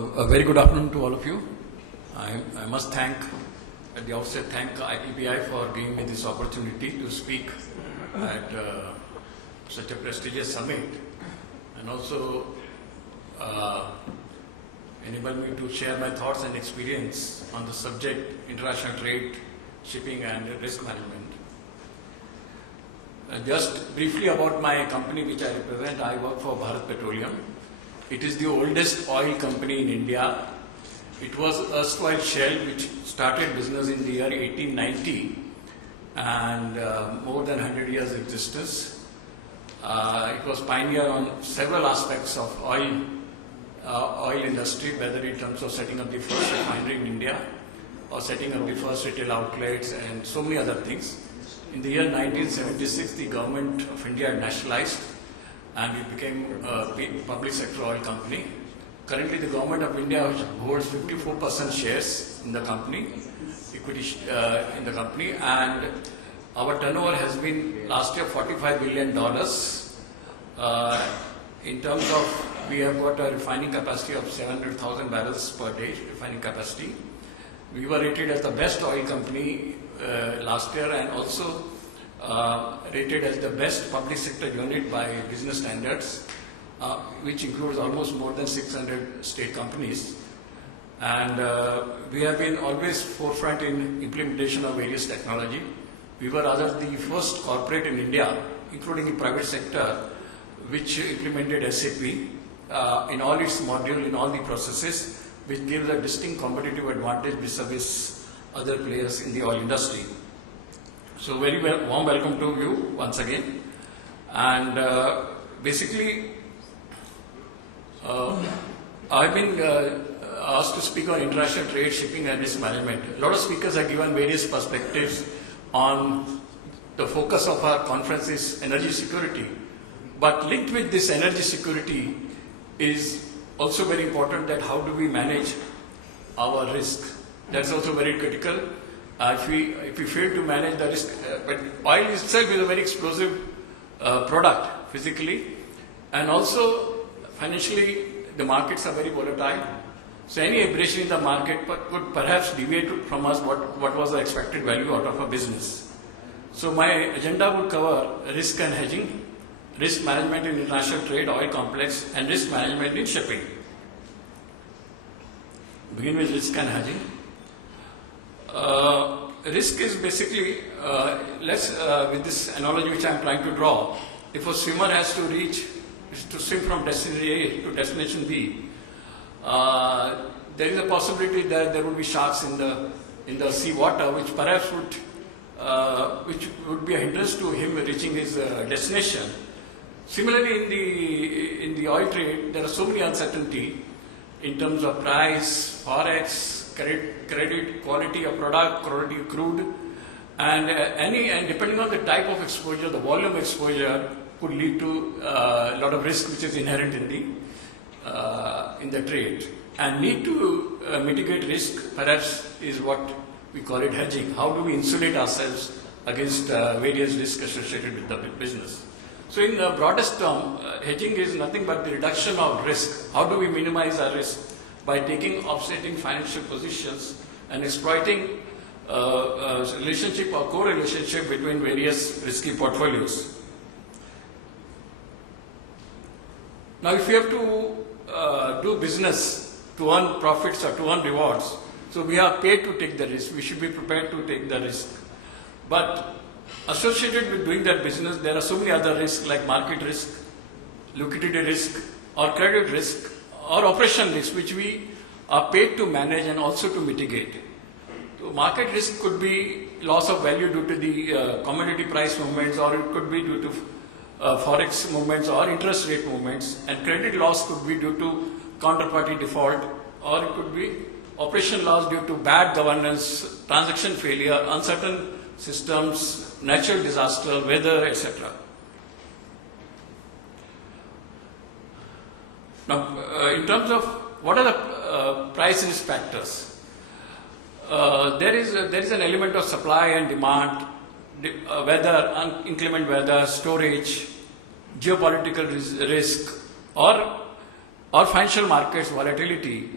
A very good afternoon to all of you. I must thank, at the outset, thank IPBI for giving me this opportunity to speak at such a prestigious summit, and also enable me to share my thoughts and experience on the subject international trade, shipping and risk management. Just briefly about my company which I represent, I work for Bharat Petroleum. It is the oldest oil company in India. It was erstwhile Shell, which started business in the year 1890 and more than 100 years existence. It was pioneer on several aspects of oil industry, whether in terms of setting up the first refinery in India or setting up the first retail outlets and so many other things. In the year 1976, the government of India nationalized and it became a public sector oil company. Currently, the government of India holds 54% shares in the company, equity in the company, and our turnover has been last year $45 billion. In terms of, we have got a refining capacity of 700,000 barrels per day, refining capacity. We were rated as the best oil company last year and also rated as the best public sector unit by Business Standards, which includes almost more than 600 state companies. And we have been always forefront in implementation of various technology. We were rather the first corporate in India, including the private sector, which implemented SAP in all its modules, in all the processes, which gives a distinct competitive advantage vis-a-vis other players in the oil industry. So very warm welcome to you once again. And basically, I've been asked to speak on international trade, shipping and risk management. A lot of speakers have given various perspectives on the focus of our conference is energy security. But linked with this energy security is also very important that how do we manage our risk. That's also very critical. If we fail to manage the risk, but oil itself is a very explosive product physically, and also financially the markets are very volatile. So any aberration in the market could perhaps deviate from us what was the expected value out of a business. So my agenda would cover risk and hedging, risk management in international trade, oil complex, and risk management in shipping. Begin with risk and hedging. Risk is basically, with this analogy which I am trying to draw, if a swimmer has to swim from destination A to destination B, there is a possibility that there would be sharks in the sea water, which perhaps would be a hindrance to him reaching his destination. Similarly, in the oil trade, there are so many uncertainty in terms of price, forex, credit, quality of product, quality of crude, and depending on the type of exposure, the volume exposure could lead to a lot of risk which is inherent in the trade. And need to mitigate risk perhaps is what we call it hedging. How do we insulate ourselves against various risks associated with the business? So in the broadest term, hedging is nothing but the reduction of risk. How do we minimize our risk? By taking offsetting financial positions and exploiting relationship or co-relationship between various risky portfolios. Now, if we have to do business to earn profits or to earn rewards, so we are paid to take the risk. We should be prepared to take the risk. But associated with doing that business, there are so many other risks like market risk, liquidity risk, or credit risk, or operational risk, which we are paid to manage and also to mitigate. So market risk could be loss of value due to the commodity price movements, or it could be due to forex movements or interest rate movements, and credit loss could be due to counterparty default, or it could be operational loss due to bad governance, transaction failure, uncertain systems, natural disaster, weather, etc. Now, in terms of what are the price risk factors, there is an element of supply and demand, weather, inclement weather, storage, geopolitical risk, or financial markets volatility,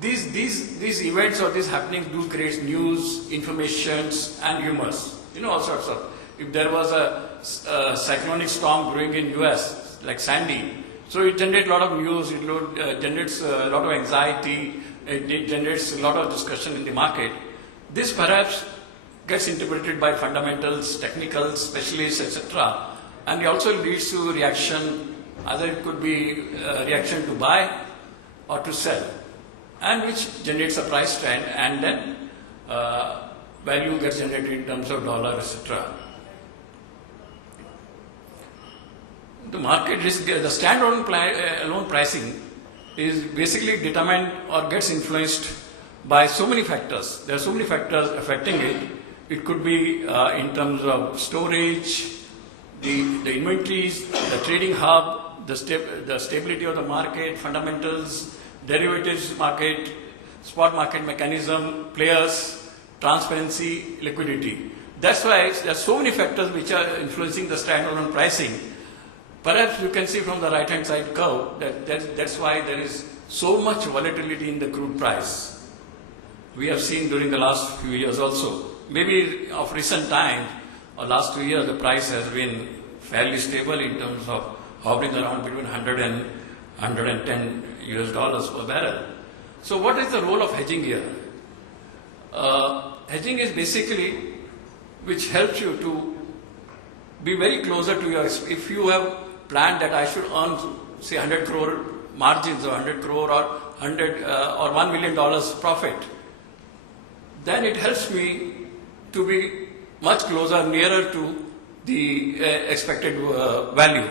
these events or these happenings do create news, informations, and humors. All sorts of. If there was a cyclonic storm brewing in US, like Sandy, so it generates a lot of news, it generates a lot of anxiety, it generates a lot of discussion in the market. This perhaps gets interpreted by fundamentals, technicals, specialists, etc. And it also leads to reaction, either it could be a reaction to buy or to sell, and which generates a price trend, and then value gets generated in terms of dollar, etc. The market risk, the standalone pricing is basically determined or gets influenced by so many factors. There are so many factors affecting it. It could be in terms of storage, the inventories, the trading hub, the stability of the market, fundamentals, derivatives market, spot market mechanism, players, transparency, liquidity. That's why there are so many factors which are influencing the standalone pricing. Perhaps you can see from the right-hand side curve that's why there is so much volatility in the crude price. We have seen during the last few years also. Maybe of recent times, or last 2 years, the price has been fairly stable in terms of hovering around between 100 and 110 US dollars per barrel. So what is the role of hedging here? Hedging is basically which helps you to be very closer to your, if you have planned that I should earn say 100 crore margins or 100 crore or 100 or $1 million profit, then it helps me to be much closer, nearer to the expected value.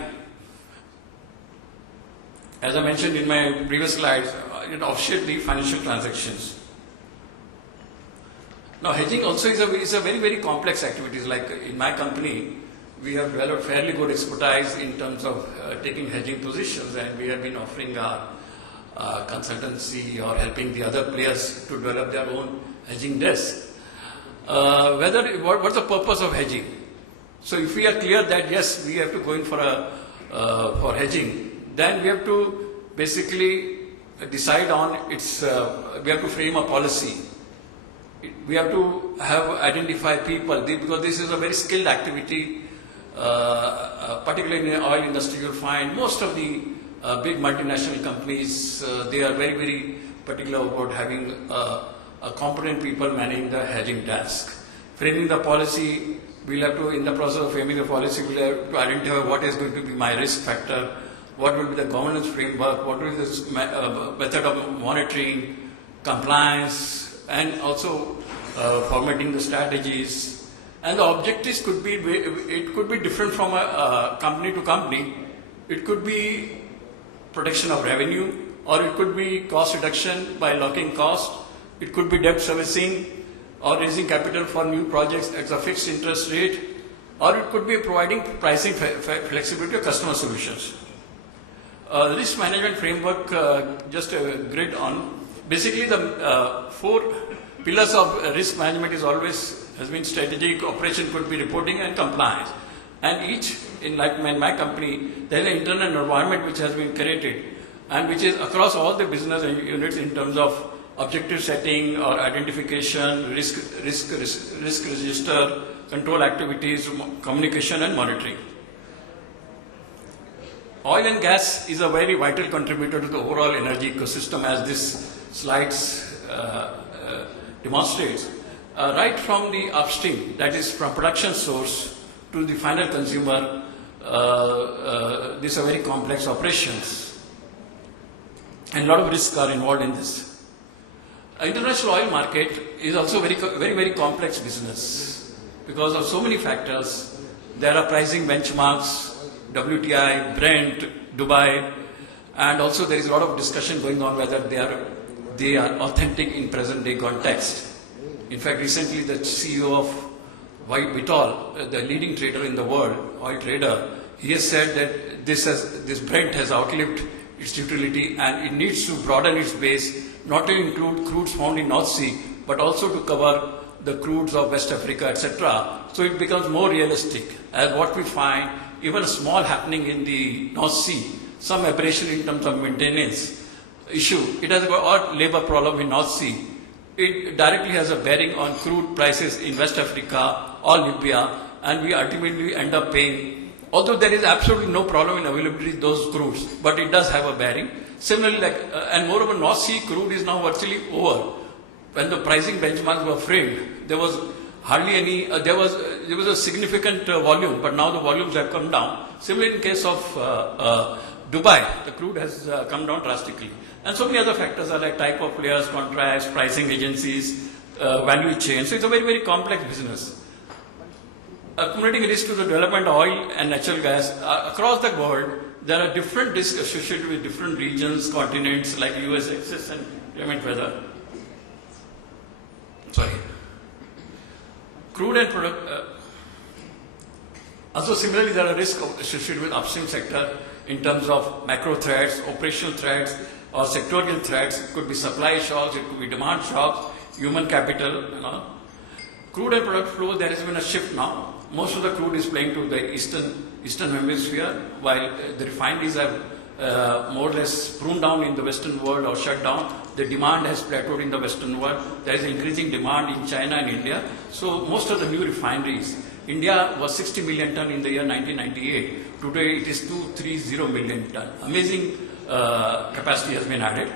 As I mentioned in my previous slides, it offset the financial transactions. Now, hedging also is a very, very complex activity. Like in my company, we have developed fairly good expertise in terms of taking hedging positions, and we have been offering our consultancy or helping the other players to develop their own hedging desk. What's the purpose of hedging? So if we are clear that yes, we have to go in for hedging, then we have to basically decide on we have to frame a policy. We have to identify people, because this is a very skilled activity. Particularly in the oil industry, you'll find most of the big multinational companies, they are very, very particular about having a competent people managing the hedging task. Framing the policy, we'll have to, in the process of framing the policy, we'll have to identify what is going to be my risk factor, what will be the governance framework, what will be the method of monitoring, compliance, and also formatting the strategies. And the objectives could be different from a company to company. It could be protection of revenue, or it could be cost reduction by locking cost. It could be debt servicing, or raising capital for new projects at a fixed interest rate, or it could be providing pricing flexibility of customer solutions. Risk management framework, just a grid on. Basically, the 4 pillars of risk management has been strategic, operation could be reporting, and compliance. And each, in my company, there is an internal environment which has been created, and which is across all the business units in terms of objective setting or identification, risk register, control activities, communication, and monitoring. Oil and gas is a very vital contributor to the overall energy ecosystem, as this slides demonstrates. Right from the upstream, that is from production source, to the final consumer, these are very complex operations, and a lot of risks are involved in this. International oil market is also very, very complex business because of so many factors. There are pricing benchmarks, WTI, Brent, Dubai, and also there is a lot of discussion going on whether they are authentic in present day context. In fact, recently the CEO of Vitol, the leading trader in the world, oil trader, he has said that this Brent has outlived its utility and it needs to broaden its base, not to include crudes found in North Sea, but also to cover the crudes of West Africa, etc. So it becomes more realistic. As what we find, even a small happening in the North Sea, some aberration in terms of maintenance, issue. It has got odd labor problem in North Sea. It directly has a bearing on crude prices in West Africa or Libya, and we ultimately end up paying. Although there is absolutely no problem in availability of those crudes, but it does have a bearing. Similarly, and moreover, North Sea crude is now virtually over. When the pricing benchmarks were framed, there was hardly any. There was a significant volume, but now the volumes have come down. Similarly, in case of Dubai, the crude has come down drastically. And so many other factors are like type of players, contracts, pricing agencies, value chain. So it's a very, very complex business. Accumulating risk to the development of oil and natural gas across the world, there are different risks associated with different regions, continents like US access and climate weather. Sorry. Crude and product. Also, similarly, there are risks associated with upstream sector in terms of macro threats, operational threats, or sectorial threats. It could be supply shocks, it could be demand shocks, human capital, Crude and product flow, there has been a shift now. Most of the crude is playing to the eastern hemisphere, while the refineries have more or less pruned down in the Western world or shut down. The demand has plateaued in the Western world. There is increasing demand in China and India. So most of the new refineries, India was 60 million ton in the year 1998. Today it is 230 million ton. Amazing capacity has been added.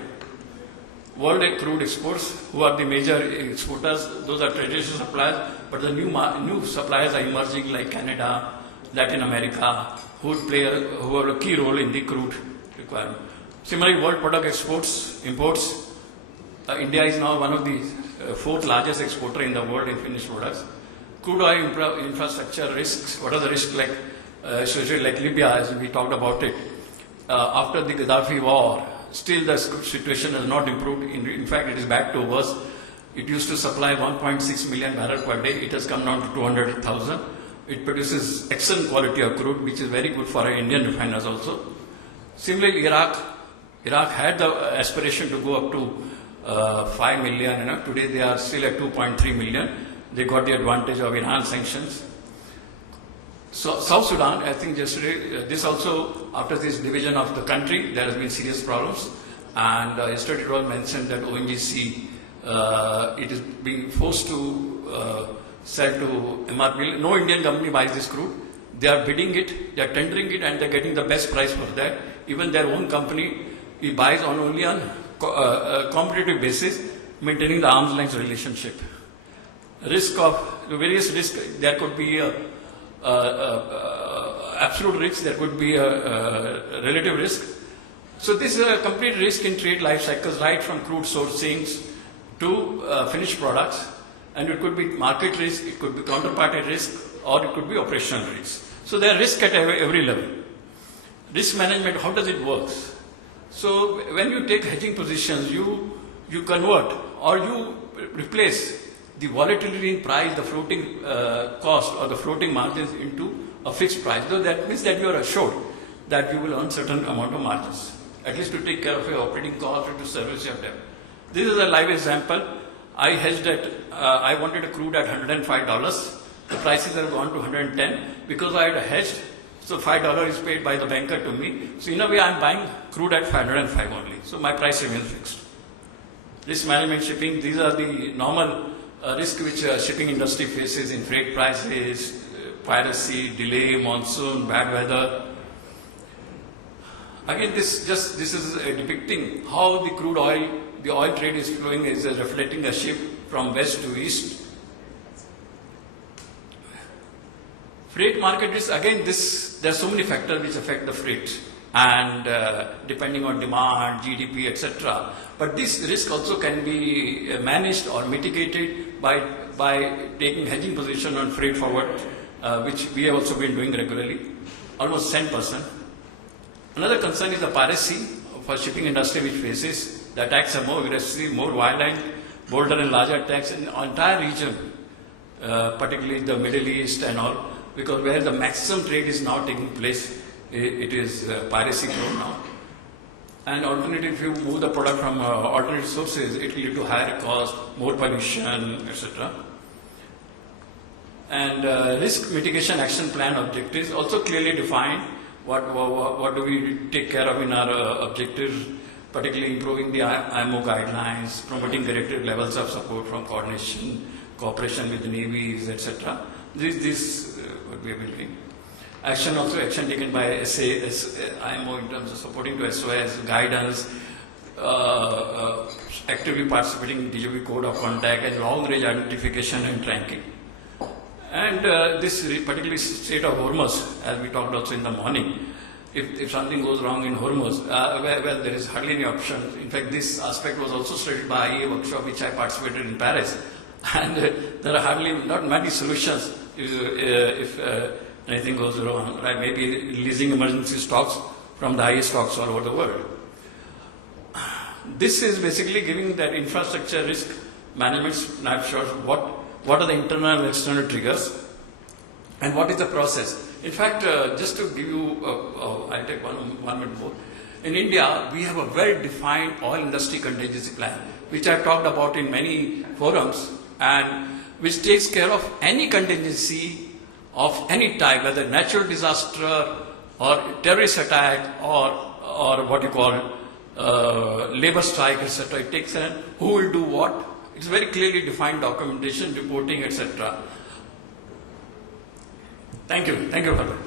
World crude exports, who are the major exporters, those are traditional suppliers, but the new suppliers are emerging like Canada, Latin America, who have a key role in the crude requirement. Similarly, world product exports, imports, India is now one of the fourth largest exporter in the world in finished products. Crude oil infrastructure risks, what are the risks like associated like Libya, as we talked about it. After the Gaddafi war, still the situation has not improved. In fact, it is back to worse. It used to supply 1.6 million barrels per day. It has come down to 200,000. It produces excellent quality of crude, which is very good for our Indian refiners also. Similarly, Iraq had the aspiration to go up to 5 million. Today they are still at 2.3 million. They got the advantage of Iran sanctions. So South Sudan, I think yesterday, this also, after this division of the country, there has been serious problems. And yesterday it was mentioned that ONGC, it is being forced to sell to MRP. No Indian company buys this crude. They are bidding it, they are tendering it, and they are getting the best price for that. Even their own company, it buys only on a competitive basis, maintaining the arm's length relationship. Risk of various risks, there could be absolute risk, there could be a relative risk. So this is a complete risk in trade life cycles, right from crude sourcing to finished products. And it could be market risk, it could be counterparty risk, or it could be operational risk. So there are risks at every level. Risk management, how does it work? So when you take hedging positions, you convert or you replace the volatility in price, the floating cost or the floating margins into a fixed price. So that means that you are assured that you will earn certain amount of margins, at least to take care of your operating cost or to service your debt. This is a live example. I hedged at, I wanted a crude at $105. The prices have gone to 110 because I had hedged. So $5 is paid by the banker to me. So in a way, I'm buying crude at 505 only. So my price remains fixed. Risk management shipping, these are the normal risk which shipping industry faces in freight prices, piracy, delay, monsoon, bad weather. Again, this is depicting how the crude oil, the oil trade is flowing, is reflecting a shift from west to east. Freight market risk, again, there are so many factors which affect the freight, and depending on demand, GDP, etc. But this risk also can be managed or mitigated by taking hedging position on freight forward, which we have also been doing regularly, almost 10%. Another concern is the piracy for shipping industry which faces. The attacks are more aggressive, more violent, bolder and larger attacks in the entire region, particularly the Middle East and all, because where the maximum trade is now taking place, it is piracy prone now. And alternative, if you move the product from alternative sources, it will lead to higher cost, more pollution, etc. And risk mitigation action plan objectives also clearly defined. What do we take care of in our objectives, particularly improving the IMO guidelines, promoting corrective levels of support from coordination, cooperation with navies, etc. This what we are building. Action taken by IMO in terms of supporting to SOS, guidance, actively participating in DGB code of contact and long range identification and tracking. And this particularly state of Hormuz, as we talked also in the morning, if something goes wrong in Hormuz, well, there is hardly any option. In fact, this aspect was also studied by IEA workshop which I participated in Paris. And there are hardly not many solutions if anything goes wrong. Right? Maybe releasing emergency stocks from the highest stocks all over the world. This is basically giving that infrastructure risk management snapshot. What are the internal and external triggers, and what is the process? In fact, just to give you, I'll take one minute more. In India, we have a well-defined oil industry contingency plan, which I've talked about in many forums, and which takes care of any contingency of any type, whether natural disaster or terrorist attack or what you call labor strike, etc. It takes in who will do what. It's very clearly defined documentation, reporting, etc. Thank you. Thank you, Bharat.